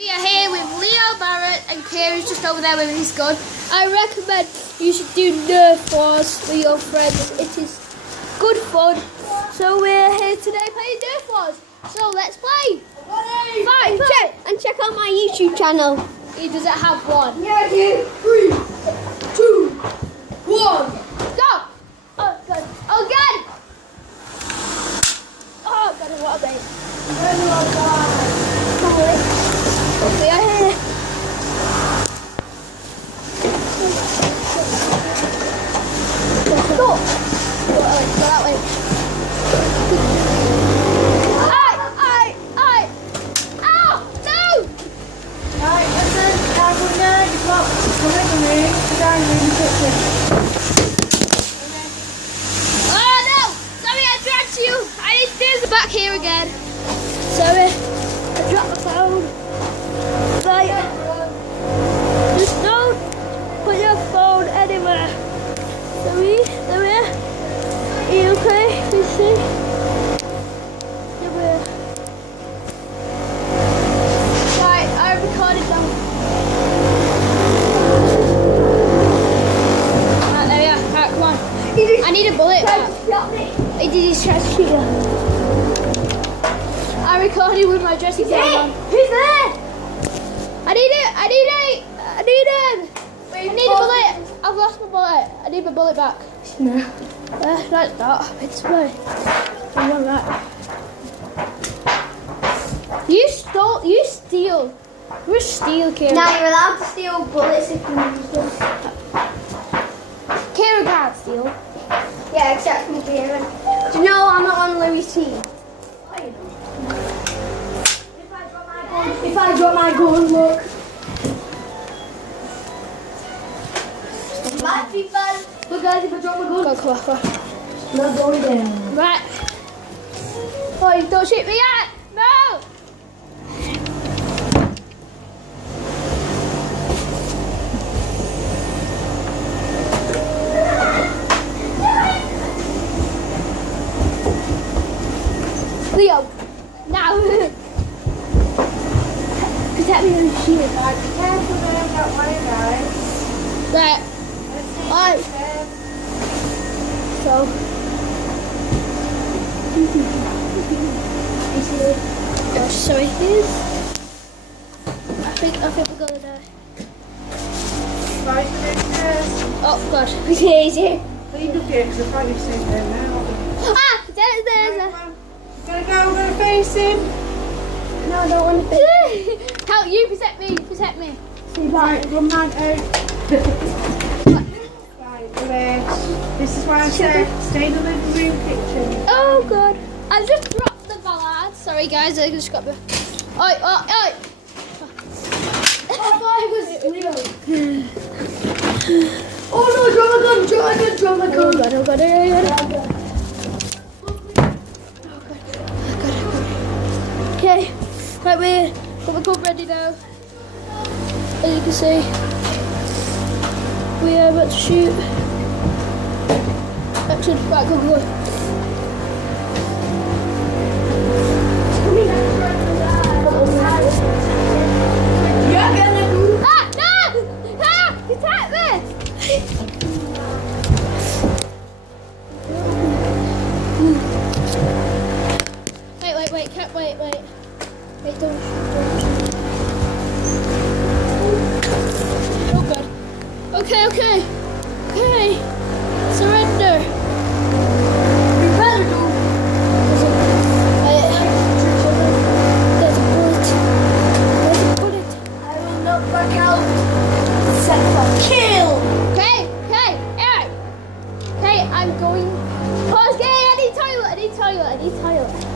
We are here with Leo Barrett and Kieran's just over there with his gun. I recommend you should do Nerf wars with your friends. It is good fun. So we're here today playing Nerf wars. So let's play. And check out my YouTube channel. He doesn't have one. Yeah, I do. 3, 2, 1. Go! Oh god. Oh god! Oh god, what a bait. We are here. Go! Go that way. Aye! Ow! No! Right, listen, now we're going to come in the room, down in the kitchen. Oh no! Sorry, I dropped you. I need to do this back here again. Sorry, I dropped my phone. Right. Just don't put your phone anywhere. Sorry, there we are. Are you okay? You see? There we are. Right, I recorded them. Right, there we are. Right, come on. I need a bullet back. He did his try to shoot you. I recorded with my dressing gown on. Who's there? I need it! I need him! I need a bullet! I've lost my bullet. I need my bullet back. No. That's not. It's way. I'm all right. You steal. You're steal, Kieran. Now you're allowed to steal bullets if you use them. Kieran can't steal. Yeah, except from Kieran. Do you know I'm not on Louis' team? If I drop my gun, look. Might be fun. Look guys, if I drop my gun. Go, come on. I'm not going down. Right. Oh, you don't shoot me yet! No! Leo, now. Protect me from the shield. Right, be careful there, don't worry guys. Right. Alright. So. Sorry, here's. I think we're gonna die. Right, Oh god, it's easy. leave the gear because I'll probably stay there now. Ah! There's Gotta go, I'm gonna face him. No, I don't want to face. Help you, protect me. Right, one man out. Right, this is why I said stay in the living room kitchen. Oh god. I've just dropped the ballad. Sorry guys, I just got the. Oi! I thought it was Leo. Oh no, drop my gun. Oh god. Okay, right, we're got the gun ready now. As you can see, we are about to shoot. Action, right, go. Yeah, get it. Ah, no! Ah, protect me! Wait, don't shoot. Oh god. Okay. Surrender. You better do. There's a bullet. I will not back out. Set for kill. Okay, alright. Okay, I'm going. Pause game. I need toilet.